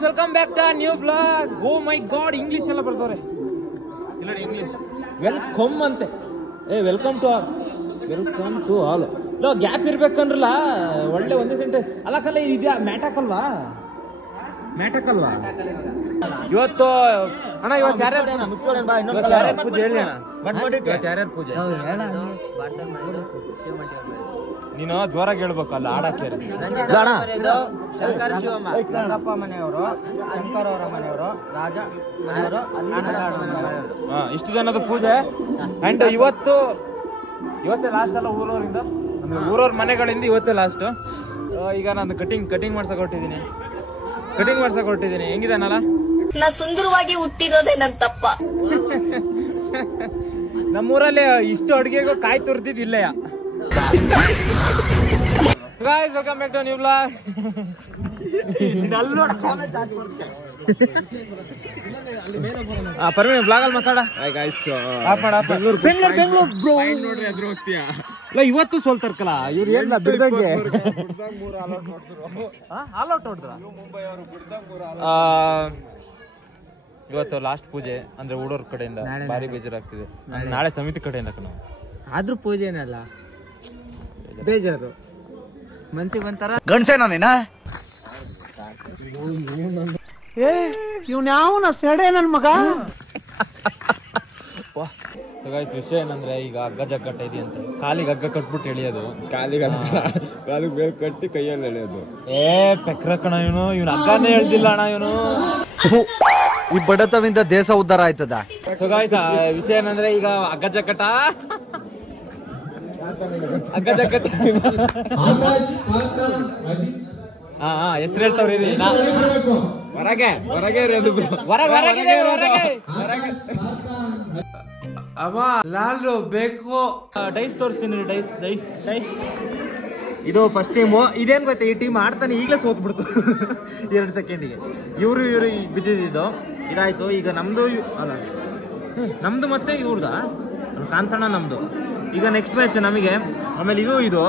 Guys welcome back to new blog. Oh my god, English ಎಲ್ಲ ಬರ್ತಾರೆ ಇಲ್ಲ English. Welcome ಅಂತೆ. Welcome to all, welcome to all. Gap ಇರ್ಬೇಕಂದ್ರಲ್ಲ, ಒಳ್ಳೆ ಒಂದೇ ಸೆಂಟೆನ್ಸ್ ಅಲ್ಲಕ್ಕಲ್ಲ. ಇದ್ಯಾ ಮ್ಯಾಟಕಲ್ವಾ? ಮ್ಯಾಟಕಲ್ವಾ ಇವತ್ತು ಅಣ್ಣ? ಇವತ್ತು ಯಾರ್ಯಾರು ಪೂಜೆ ಹೇಳಿ ಅಣ್ಣ. ಯಾರ್ಯಾರು ಪೂಜೆ? ನೀನು ಜ್ವರಾಗಿ ಹೇಳ್ಬೇಕಲ್ಲ, ಆಡಕ್ಕೆ ಶಂಕರ ಶಿವಮ್ಮ, ರಂಗಪ್ಪ ಮನೆಯವರು, ಶಂಕರ್ ಅವರ ಮನೆಯವರು, ರಾಜ ಮನೆಯವರು, ಇಷ್ಟು ಜನದ ಪೂಜೆ. ಅಂಡ್ ಇವತ್ತೇ ಲಾಸ್ಟ್ ಅಲ್ಲ ಊರವರಿಂದ, ಅಂದ್ರೆ ಊರವ್ರ ಮನೆಗಳಿಂದ ಇವತ್ತೇ ಲಾಸ್ಟ್. ಈಗ ನಾನು ಕಟಿಂಗ್ ಮಾಡ್ಸಕ್ ಹೊರಟಿದ್ದೀನಿ. ಹೆಂಗಿದಾನಲ್ಲ? ನಾ ಸುಂದರವಾಗಿ ಹುಟ್ಟಿರೋದೇ ನನ್ ತಪ್ಪ. ನಮ್ಮೂರಲ್ಲಿ ಇಷ್ಟು ಅಡುಗೆಗೂ ಕಾಯಿ ತುರ್ದಿದ್ದಿಲ್ಲ. Guys, welcome back to a new vlog. Parveen blog ಅಲ್ಲಿ ಮಾತಾಡ. ಬೆಂಗಳೂರು ನೋಡ್ರಿ, ಅದ್ರ ಹೋಗ್ತೀಯಾ? ಇವತ್ತು ಸೋಲ್ತಾರ್ಕಲ್ಲ ಇವ್ರು. ಏನ್ ಬಿಡ್ದಂಗೆ ಆಲ್ ಔಟ್ ಹೊಡ್ದ್ರ. ಇವತ್ತು ಲಾಸ್ಟ್ ಪೂಜೆ, ಅಂದ್ರೆ ಊಡೋರ್ ಕಡೆಯಿಂದ ಭಾರಿ ಬೇಜಾರಾಗ್ತಿದೆ. ನಾಳೆ ಸಮಿತಿ ಕಡೆಯಿಂದ ಕಣ. ಆದ್ರೂ ಪೂಜೆನಲ್ಲ ಬೇಜಾರು. ಮಂತಿ ಬಂತಾರ ಗಂಡ್ಸೇನ ನೀನ? ಇವ್ನ್ಯಾವನ ಸೆಡೆ ನನ್ ಮಗ. ಸೊ ಗೈಸ್, ವಿಷಯ ಏನಂದ್ರೆ, ಈಗ ಹಗ್ಗ ಜಗ್ಗಟ್ಟ ಇದೆ ಅಂತ ಕಾಲಿಗೆ ಹಗ್ಗ ಕಟ್ಬಿಟ್ಟು ಎಳಿಯೋದು. ಕಾಲಿಗೆ ಬೇಲ್ ಕಟ್ಟಿ ಕೈಯಲ್ಲಿ ಎಳೆಯೋದು. ಪೆಕ್ರ ಕಣ ಇವನು ಹಗ್ಗನೇ ಹೇಳ್ದಿಲ್ಲ ಅಣ್ಣ ಇವನು. ಈ ಬಡತವಿಂದ ದೇಶ ಉದ್ಧಾರ ಆಯ್ತದ. ಸೊ ಗೈಸ್, ವಿಷಯ ಏನಂದ್ರೆ, ಈಗ ಹಗ್ಗ ಜಗ್ಗಟ ಹೆಸರು ಹೇಳ್ತಾವ್ರಿ. ಹೊರಗೆ ಇರೋದು ಲಾಲು ಬೇಕು. ಡೈಸ್ ತೋರಿಸ್ತೀನಿ. ಡೈಸ್ ಇದು ಫಸ್ಟ್ ಟೀಮು. ಇದೇನ್ ಗೊತ್ತಾ, ಈ ಟೀಮ್ ಆಡ್ತಾನೆ ಈಗಲೇ ಸೋತ್ಬಿಡ್ತು 2 ಸೆಕೆಂಡಿಗೆ. ಇವ್ರು ಬಿದ್ದಿದ್ದು ಇದಾಯ್ತು. ಈಗ ನಮ್ದು ಮತ್ತೆ ಇವ್ರದ ಕಾಂತಣ್ಣ ನಮ್ದು. ಈಗ ನೆಕ್ಸ್ಟ್ ಮ್ಯಾಚ್ ನಮಗೆ. ಆಮೇಲೆ ಇದು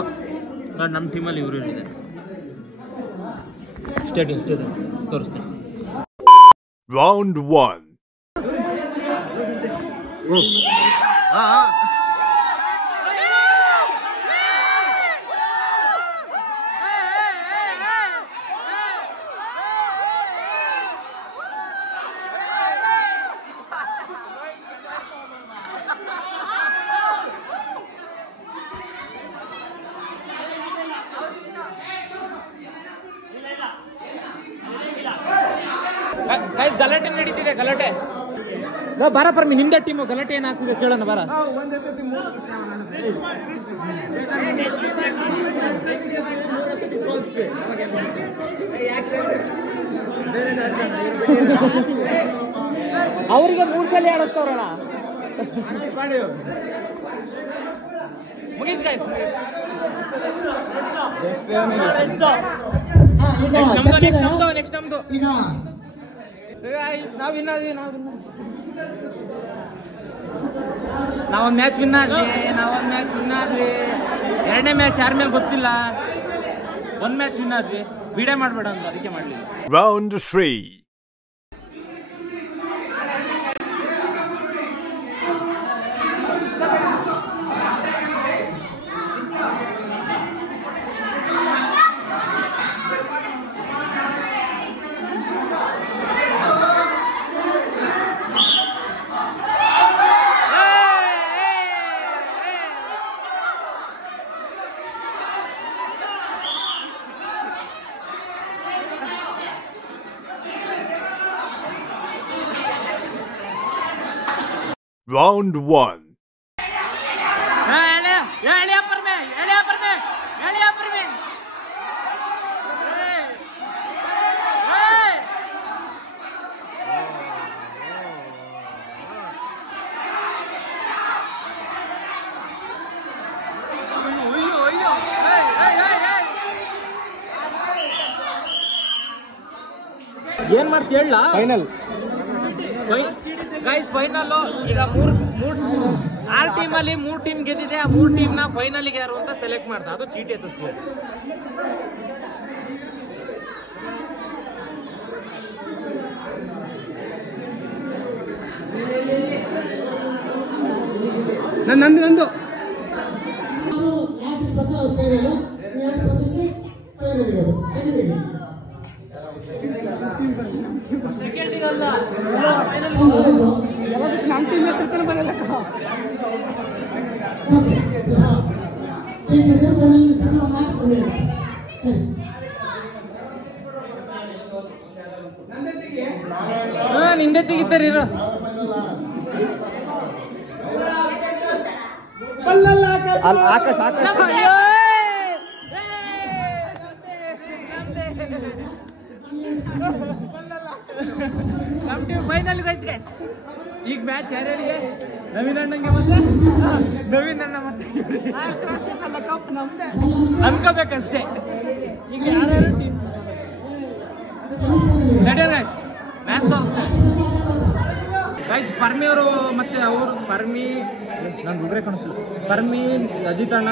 ನಮ್ಮ ಟೀಮಲ್ಲಿ ಇವರು ಇದೆ. ಸ್ಟೇಡಿಯಂ ತೋರಿಸ್ತೀನಿ. ರೌಂಡ್ 1. ಗಲಾಟೆ ನಡೀತಿದೆ, ಗಲಾಟೆ. ಬಾರ ಪರ್ಮಿ, ನಿಮ್ದ ಟೀಮು ಗಲಾಟೆ ಏನಾಗ್ತಿದೆ ಕೇಳೋಣ ಬಾರ. ಅವ್ರಿಗೆ 3 ಸಲ ಆಡಿಸ್ತವ್ರಣ. ಮುಗಿದ್ ಗಾಯ್ಸ್. ನೆಕ್ಸ್ಟ್ ನಮ್ದು. ನಾವೊಂದ್ ಮ್ಯಾಚ್ ವಿನ್ ಆದ್ವಿ. 2ನೇ ಮ್ಯಾಚ್ ಯಾರ ಮೇಲೆ ಗೊತ್ತಿಲ್ಲ. 1 ಮ್ಯಾಚ್ ವಿನ್ ಆದ್ವಿ. ವಿಡಿಯೋ ಮಾಡ್ಬೇಡ ಅಂತ ಅದಕ್ಕೆ ಮಾಡ್ಲಿಲ್ಲ. ರೌಂಡ್ 3. Round 1. ಏನ್ ಮಾಡ್ತಿ ಹೇಳ? ಫೈನಲ್ ಗೈಸ್, ಫೈನಲ್ ಈಗ 6 ಟೀಮಲ್ಲಿ 3 ಟೀಮ್ ಗೆದ್ದಿದೆ. ಆ 3 ಟೀಮ್ನ ಫೈನಲ್ಗೆ ಯಾರು ಅಂತ ಸೆಲೆಕ್ಟ್ ಮಾಡ್ತಾ, ಅದು ಚೀಟಿ ಎತ್ತಿಸ್ಬೋದು. ನಂದು ನಿಂದೆ ತೆಗಿತಾರ ಆಕಾಶ ನಮ್ ಟೀಮ್ ಫೈನಲ್ ಐತೆ ಈಗ ಮ್ಯಾಚ್ ಯಾರ್ಯಾರಿಗೆ ನವೀನ್ ಅಣ್ಣಂಗೆ ಮತ್ತೆ ನವೀನ್ ಅಣ್ಣ ಮತ್ತೆ ಅನ್ಕೋಬೇಕಷ್ಟೇ ಈಗ ಯಾರ್ಯಾರು ಟೀಮ್ ನಡೆಯೋಣ ಮ್ಯಾಚ್ ತೋರಿಸ್ತಾರೆ ಗೈಸ್. ಪರ್ಮಿ ಅವರು ಮತ್ತೆ ಅವರು ಪರ್ಮಿ ನಾನು ಹುಡುಗರೇ ಕಾಣಿಸ್ತಿಲ್ಲ. ಪರ್ಮಿ, ಅಜಿತ್ ಅಣ್ಣ,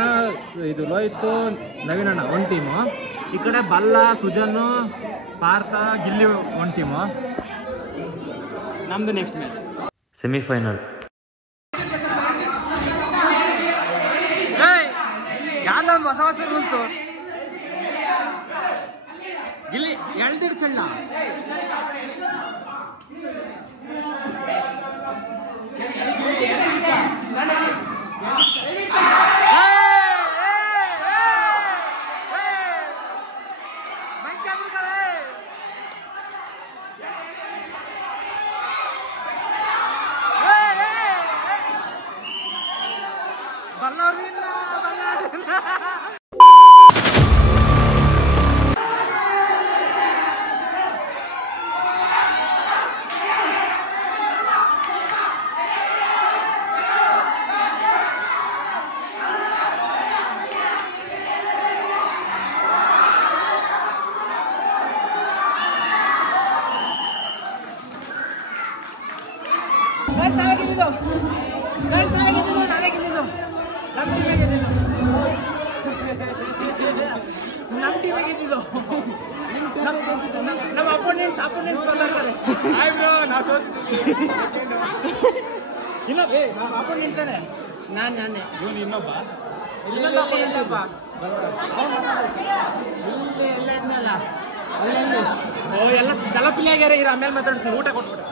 ಇದು ಲೋಹಿತ್, ನವೀನ್ ಅಣ್ಣ ಒಂದು ಟೀಮು. ಈ ಕಡೆ ಬಲ್ಲ, ಸುಜನ್, ಪಾರ್ಥ, ಗಿಲ್ಲಿ ಒಂದು ಟೀಮು. ನಮ್ದು ನೆಕ್ಸ್ಟ್ ಮ್ಯಾಚ್ ಸೆಮಿಫೈನಲ್. ಯಾವ್ದು ಒಂದು ಹೊಸ ಹೊಸ ರೂಲ್ಸು ಗಿಲ್ಲಿ ಎಳ್ದಿಡ್ಕಳ್ಳ. ನಮ್ಮ ಅಪೋನೆಂಟ್ಸ್ ಮಾತಾಡ್ತಾರೆ. ಇನ್ನೊಬ್ಬ ನಮ್ಮ ಅಪೋನೆಂಟ್ ತಾನೆ, ನಾನೇ ಇವನು ಇನ್ನೊಬ್ಬ ಅಪೋನೆಂಟಪ್ಪ ಎಲ್ಲ ಚಲಪಿಲಿ ಆಗ್ಯಾರ. ಆಮೇಲೆ ಮಾತಾಡ್ತೀನಿ, ಊಟ ಕೊಟ್ಬಿಟ್ಟೆ.